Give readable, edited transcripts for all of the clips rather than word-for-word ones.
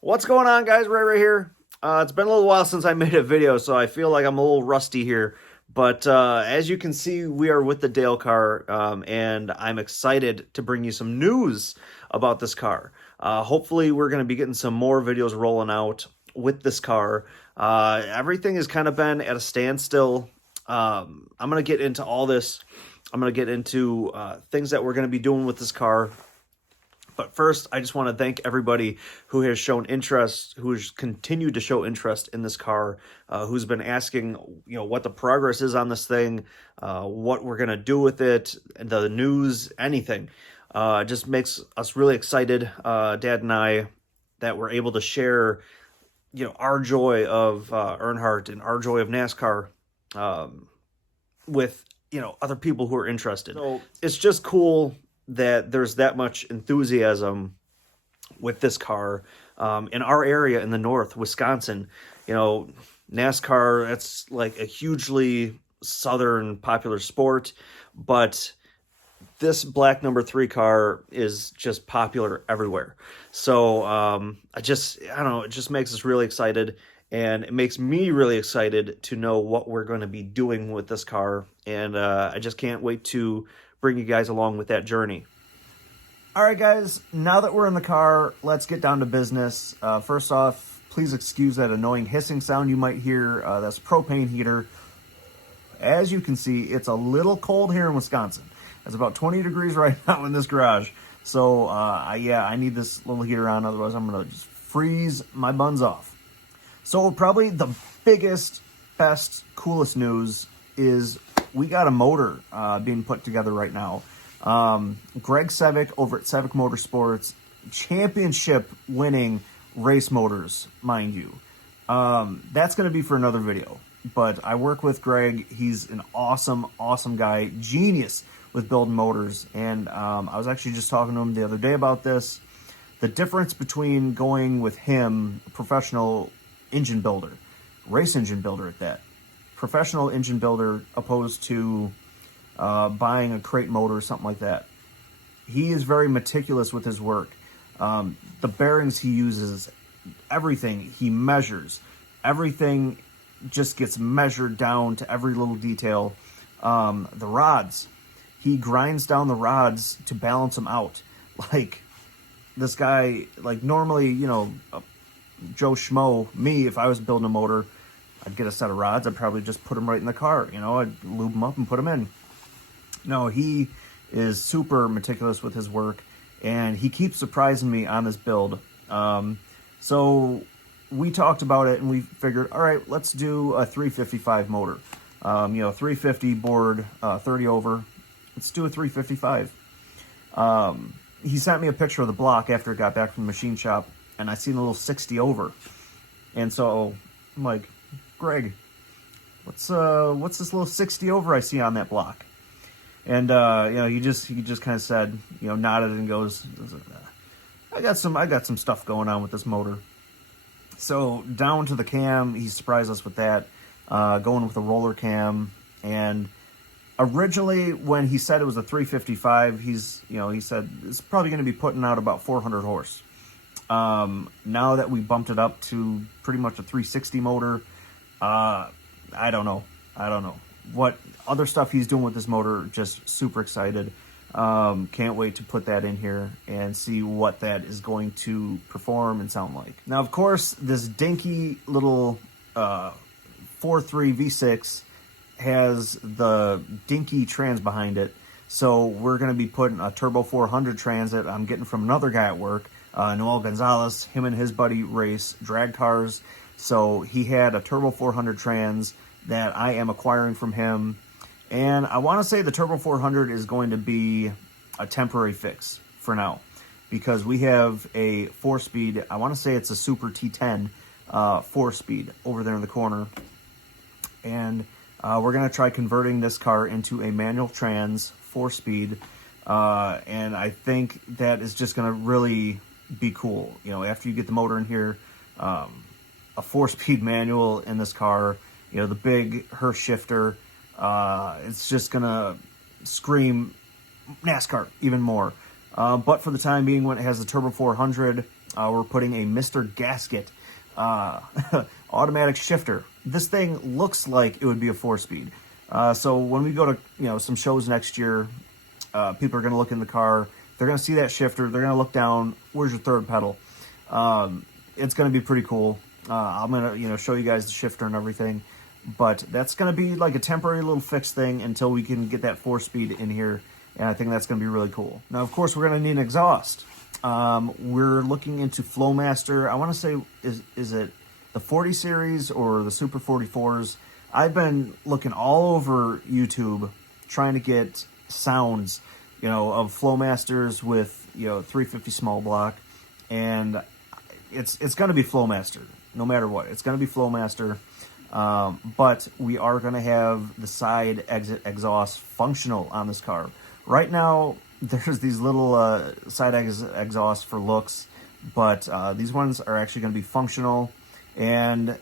What's going on, guys? Right here. It's been a little while since I made a video, so I feel like I'm a little rusty here. But as you can see, we are with the Dale car, and I'm excited to bring you some news about this car. Hopefully, we're going to be getting some more videos rolling out with this car. Everything has kind of been at a standstill. I'm going to get into all this. I'm going to get into things that we're going to be doing with this car. But first, I just want to thank everybody who has shown interest, who's continued to show interest in this car, who's been asking, what the progress is on this thing, what we're going to do with it, the news, anything. It just makes us really excited, Dad and I, that we're able to share, our joy of Earnhardt and our joy of NASCAR with, other people who are interested. So it's just cool that there's that much enthusiasm with this car in our area in the north, Wisconsin. NASCAR, that's like a hugely southern popular sport, but this black number 3 car is just popular everywhere. So I don't know, it just makes us really excited, and it makes me really excited to know what we're going to be doing with this car, and I just can't wait to bring you guys along with that journey. All right, guys, now that we're in the car, let's get down to business. First off, please excuse that annoying hissing sound you might hear. That's propane heater. As you can see, it's a little cold here in Wisconsin. It's about 20 degrees right now in this garage. So, I need this little heater on, otherwise I'm going to just freeze my buns off. So probably the biggest, best, coolest news is we got a motor being put together right now. Greg Sevick over at Sevick Motorsports, championship winning race motors, mind you. That's going to be for another video, but I work with Greg. He's an awesome guy, genius with building motors. And I was actually just talking to him the other day about this. The difference between going with him, a professional engine builder, race engine builder at that, professional engine builder, opposed to buying a crate motor or something like that. He is very meticulous with his work. The bearings he uses, everything he measures, everything just gets measured down to every little detail. The rods, he grinds down the rods to balance them out. Like, this guy, like, normally, Joe Schmo, me, if I was building a motor, I'd get a set of rods. I'd probably just put them right in the car. I'd lube them up and put them in. No, he is super meticulous with his work, and he keeps surprising me on this build. So we talked about it, and we figured, all right, let's do a 355 motor. 350 board, 30 over. Let's do a 355. He sent me a picture of the block after it got back from the machine shop, and I seen a little 60 over. And so I'm like, Greg, what's this little 60 over I see on that block? And he just kind of said, nodded and goes, I got some stuff going on with this motor. So down to the cam, he surprised us with that, going with a roller cam. And originally, when he said it was a 355, he said it's probably going to be putting out about 400 horse. Now that we bumped it up to pretty much a 360 motor, I don't know what other stuff he's doing with this motor. Just super excited. Can't wait to put that in here and see what that is going to perform and sound like. Now, of course, this dinky little 4.3 V6 has the dinky trans behind it. So we're going to be putting a Turbo 400 trans that I'm getting from another guy at work, Noel Gonzalez. Him and his buddy race drag cars. So he had a Turbo 400 trans that I am acquiring from him. And I want to say the Turbo 400 is going to be a temporary fix for now, because we have a 4-speed, I want to say it's a Super T10 4-speed over there in the corner. And we're going to try converting this car into a manual trans 4-speed. And I think that is just going to really be cool. After you get the motor in here, a 4-speed manual in this car, the big Hirsch shifter, it's just going to scream NASCAR even more. But for the time being, when it has the Turbo 400, we're putting a Mr. Gasket automatic shifter. This thing looks like it would be a 4-speed. So when we go to some shows next year, people are going to look in the car. They're going to see that shifter. They're going to look down. Where's your third pedal? It's going to be pretty cool. I'm going to show you guys the shifter and everything. But that's going to be like a temporary little fix thing until we can get that 4-speed in here. And I think that's going to be really cool. Now, of course, we're going to need an exhaust. We're looking into Flowmaster. I want to say, is it the 40 series or the Super 44s? I've been looking all over YouTube trying to get sounds, of Flowmasters with, 350 small block. And it's going to be Flowmaster, no matter what. It's going to be Flowmaster. But we are going to have the side exit exhaust functional on this car. Right now, there's these little side exit exhausts for looks, but these ones are actually going to be functional. And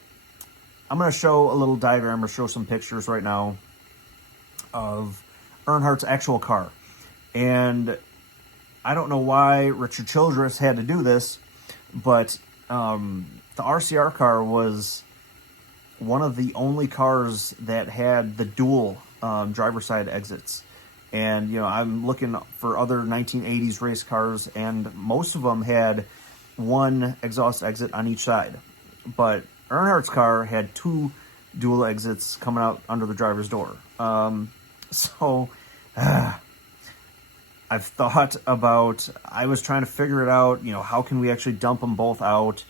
I'm going to show a little diagram or show some pictures right now of Earnhardt's actual car. And I don't know why Richard Childress had to do this, but the RCR car was one of the only cars that had the dual driver side exits. And, I'm looking for other 1980s race cars, and most of them had one exhaust exit on each side. But Earnhardt's car had 2 dual exits coming out under the driver's door. I've thought about, I was trying to figure it out, how can we actually dump them both out,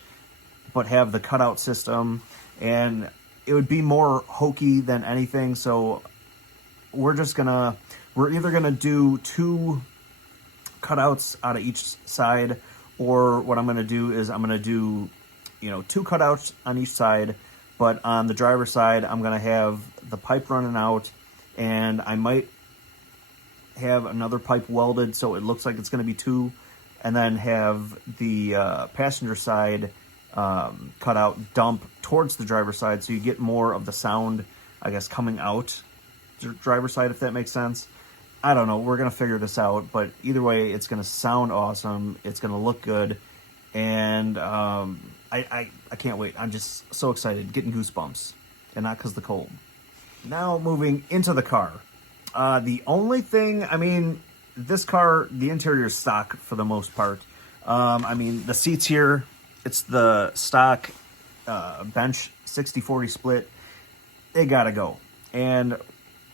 but have the cutout system, and it would be more hokey than anything. So we're either gonna do 2 cutouts out of each side, or what I'm gonna do is I'm gonna do 2 cutouts on each side, but on the driver's side I'm gonna have the pipe running out, and I might have another pipe welded so it looks like it's going to be 2, and then have the passenger side cut out dump towards the driver's side, so you get more of the sound, I guess, coming out the driver's side, if that makes sense. I don't know. We're going to figure this out, but either way, it's going to sound awesome. It's going to look good, and I can't wait. I'm just so excited, getting goosebumps, and not because of the cold. Now moving into the car. The only thing, this car, the interior is stock for the most part. The seats here, it's the stock bench 60-40 split. They gotta go. And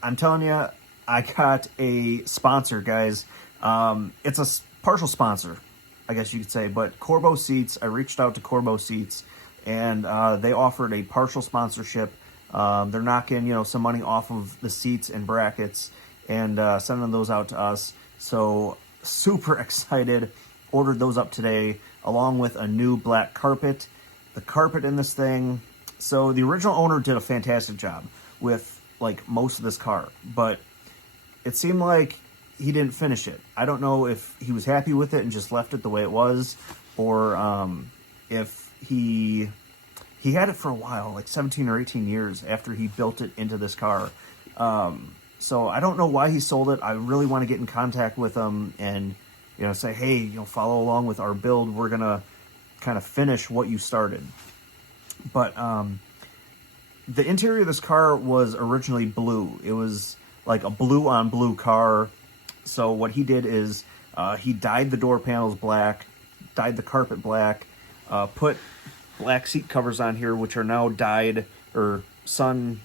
I'm telling you, I got a sponsor, guys. It's a partial sponsor, I guess you could say, but Corbeau Seats, I reached out to Corbeau Seats, and they offered a partial sponsorship. They're knocking, some money off of the seats and brackets and sending those out to us. So super excited. Ordered those up today, along with a new black carpet. The carpet in this thing. So the original owner did a fantastic job with most of this car, but it seemed like he didn't finish it. I don't know if he was happy with it and just left it the way it was, or if he had it for a while, 17 or 18 years after he built it into this car. So I don't know why he sold it. I really want to get in contact with him and, say, hey, follow along with our build. We're going to kind of finish what you started. But the interior of this car was originally blue. It was like a blue on blue car. So what he did is he dyed the door panels black, dyed the carpet black, put black seat covers on here, which are now dyed, or sun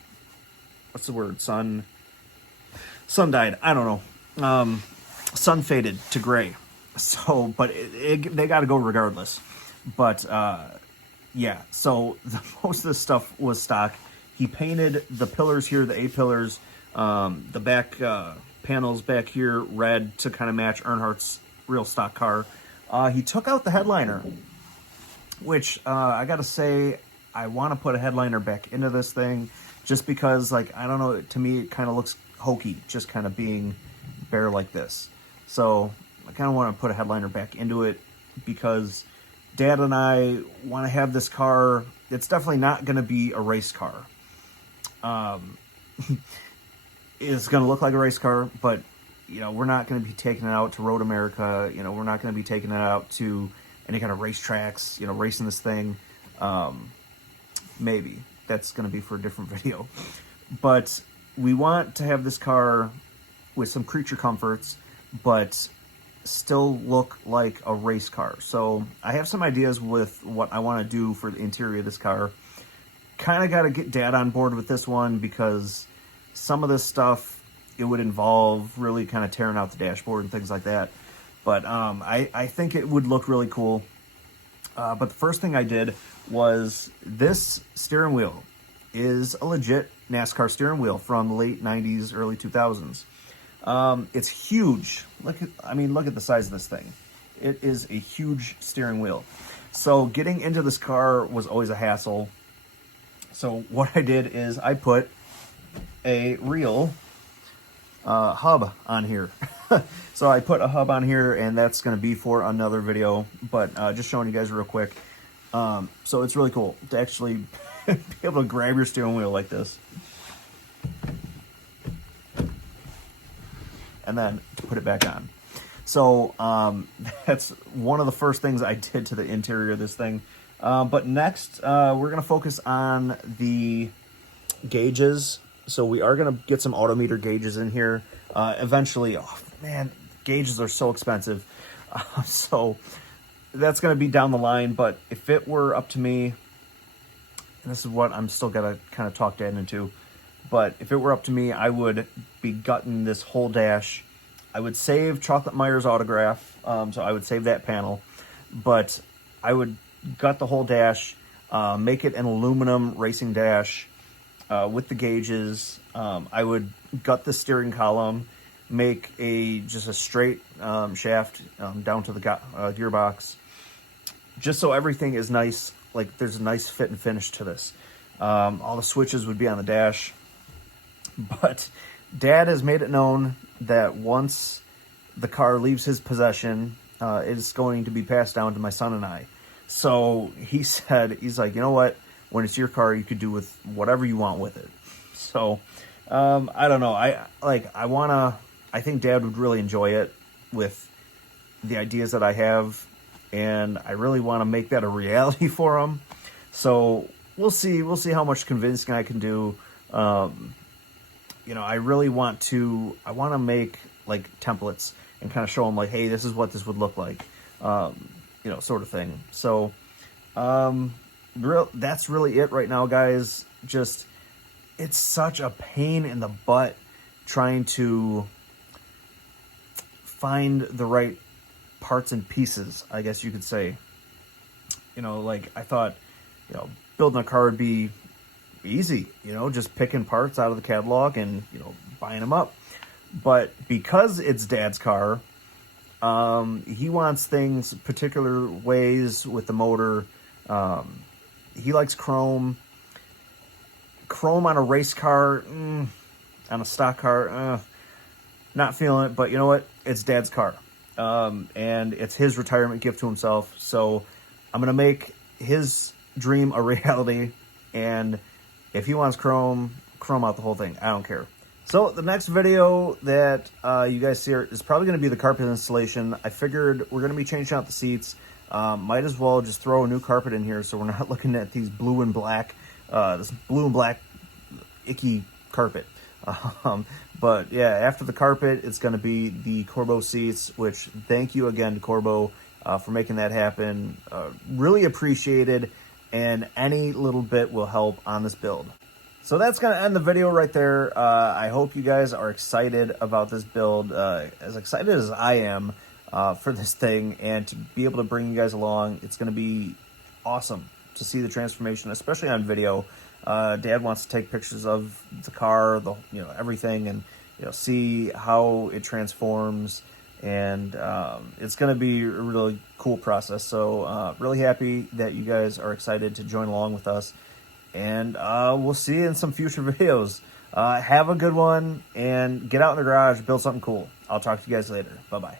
dyed, I don't know, sun faded to gray. So, but they got to go regardless. But yeah, so most of this stuff was stock. He painted the pillars here, the A-pillars, the back panels back here red to kind of match Earnhardt's real stock car. He took out the headliner, which I gotta say, I want to put a headliner back into this thing, just because, I don't know, to me it kind of looks hokey, just kind of being bare like this. So I kind of want to put a headliner back into it, because Dad and I want to have this car. It's definitely not going to be a race car. It's going to look like a race car, but we're not going to be taking it out to Road America. We're not going to be taking it out to any kind of racetracks, you know, racing this thing. Maybe that's going to be for a different video, but we want to have this car with some creature comforts, but still look like a race car. So I have some ideas with what I want to do for the interior of this car. Kind of got to get Dad on board with this one, because some of this stuff, it would involve really kind of tearing out the dashboard and things like that. But I think it would look really cool. But the first thing I did was, this steering wheel is a legit NASCAR steering wheel from the late 90s, early 2000s. It's huge. Look at the size of this thing. It is a huge steering wheel. So getting into this car was always a hassle. So what I did is I put a real hub on here. So I put a hub on here, and that's going to be for another video, but just showing you guys real quick. So it's really cool to actually be able to grab your steering wheel like this and then put it back on. So that's one of the first things I did to the interior of this thing. But next, we're going to focus on the gauges. So we are going to get some autometer gauges in here eventually. Oh man, gauges are so expensive. So that's going to be down the line. But if it were up to me, and this is what I'm still going to kind of talk Dad into, but if it were up to me, I would be gutting this whole dash. I would save Chocolate Meyer's autograph, so I would save that panel, but I would gut the whole dash, make it an aluminum racing dash with the gauges. I would gut the steering column, make just a straight shaft down to the gearbox, just so everything is nice, like there's a nice fit and finish to this. All the switches would be on the dash. But Dad has made it known that once the car leaves his possession, it's going to be passed down to my son and I. So he said, he's like, you know what? When it's your car, you could do with whatever you want with it. So I don't know. I think Dad would really enjoy it with the ideas that I have, and I really want to make that a reality for him. So we'll see. We'll see how much convincing I can do. You know, I really want to make like templates and kind of show them like, hey, this is what this would look like, you know, sort of thing. So, that's really it right now, guys. Just, it's such a pain in the butt trying to find the right parts and pieces, I guess you could say. You know, like I thought, you know, building a car would be easy, you know, just picking parts out of the catalog and, you know, buying them up. But because it's Dad's car, he wants things particular ways with the motor. He likes chrome on a race car, on a stock car, not feeling it. But you know what? It's Dad's car, and it's his retirement gift to himself. So I'm gonna make his dream a reality, and if he wants chrome out the whole thing. I don't care. So the next video that you guys see is probably going to be the carpet installation. I figured we're going to be changing out the seats. Might as well just throw a new carpet in here so we're not looking at these blue and black, this blue and black icky carpet. But yeah, after the carpet, it's going to be the Corbeau seats, which thank you again to Corbeau for making that happen. Really appreciated. And any little bit will help on this build. So that's going to end the video right there. I hope you guys are excited about this build, as excited as I am for this thing, and to be able to bring you guys along. It's going to be awesome to see the transformation, especially on video. Dad wants to take pictures of the car, everything, and see how it transforms. And it's going to be a really cool process. So really happy that you guys are excited to join along with us. And we'll see you in some future videos. Have a good one, and get out in the garage, build something cool. I'll talk to you guys later. Bye-bye.